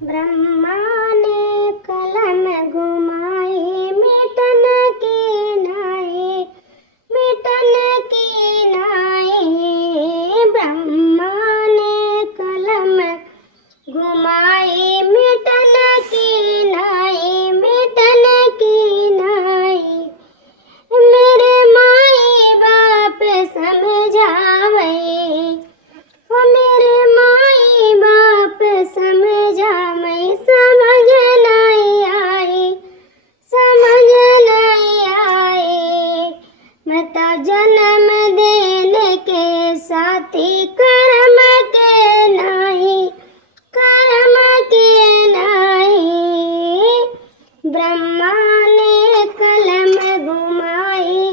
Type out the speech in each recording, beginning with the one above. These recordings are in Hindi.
ब्रह्मा ने कलम घुमाई, मिटन की नाई, मिटन की नाई। ब्रह्मा ने कलम घुमाई, मिटन की नाई, मिटन की नाई। मेरे माई बाप समझावे, वो मेरे माई बाप समझावे, समझ नहीं आई, समझ नहीं आई। मैं तो जन्म देने के साथी, कर्म के नहीं, कर्म के नहीं। ब्रह्मा ने कलम घुमाई,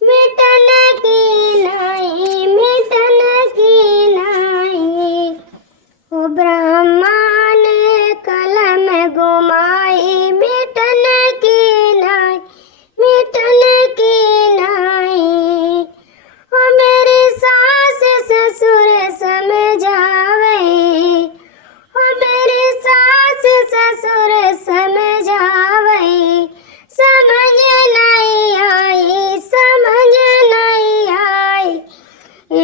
मिटन की नाई, मिटन की नाई। ओ ब्रह्मा ने कलम घुमाई, मिटन की नाई, मिटन की नाई। ओ मेरी सास ससुर समझावे, ओ मेरी सास ससुर समझावे, समझ नहीं आई, समझ नहीं आई।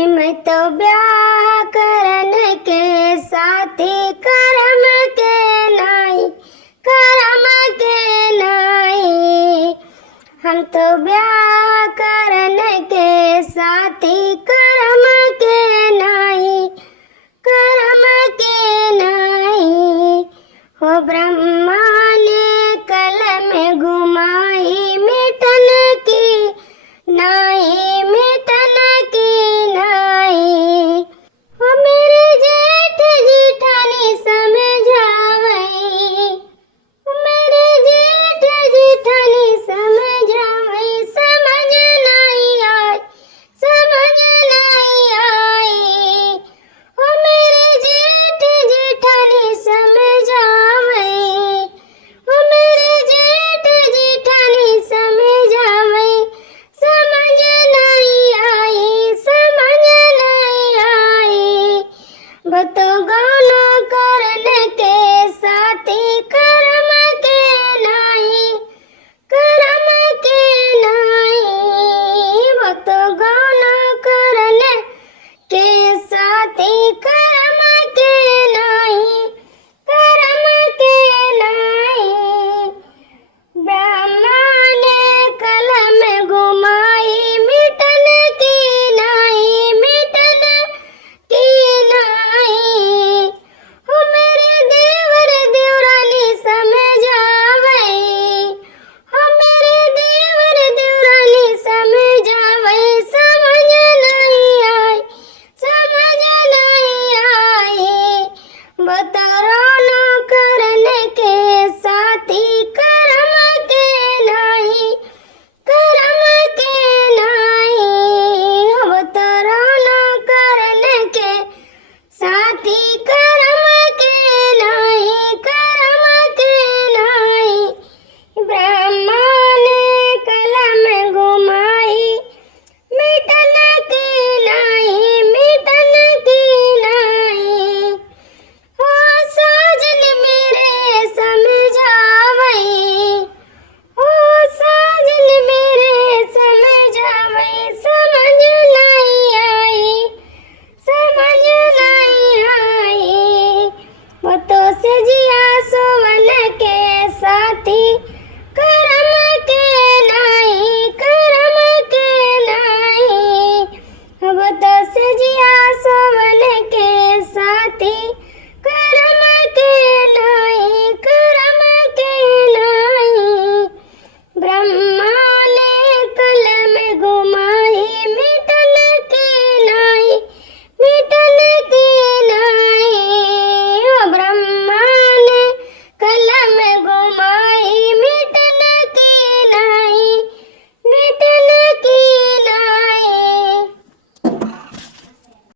मैं तो ब्याह करने के साथी, कर्म के नहीं, कर्म के नहीं। हम तो ब्याह करने के साथी, कर्म के नहीं, कर्म के नहीं। हो ब्रह्मा ने कलम घुमाई, मिटन की नाई, मिटन की नाई। हो मेरे जेठ जेठानी समझावे, मेरे जेठ जेठानी समझावे, समझ नहीं आई, समझ नहीं आई। ओ मेरे जेठ जेठानी समझावे, ओ मेरे जेठ जेठानी समझावे, समझ नहीं आई, समझ नहीं आई। वो तो गाना करने के साथी, कर्म के नहीं, कर्म के नहीं। वो तो गाना करने के साथी, कर्म के नहीं, कर्म के नहीं। ब्रह्मा ने कलम घुमाई, मिटन की नाई, मिटन की नाई। हो मेरे देवर देवरानी समझावे, हो मेरे देवर देवरानी समझावे, समझ नहीं आई, समझ नहीं आई। वो तो रोना करने के साथी, कर्म के नहीं, कर्म के नहीं। वो तो रोना करने के साथी, कर्म के नहीं, कर्म के नहीं। ब्रह्मा ने कलम घुमाई, मिटन की नाई, मिटन की नाई। ओ साजन मेरे समझावे, ओ साजन मेरे समझावे, समझ नहीं आई, समझ नहीं आई। वो तो सजिया सोवन के साथी, कर्म के नहीं, कर्म के नहीं। वो तो सजिया सोवन के साथी,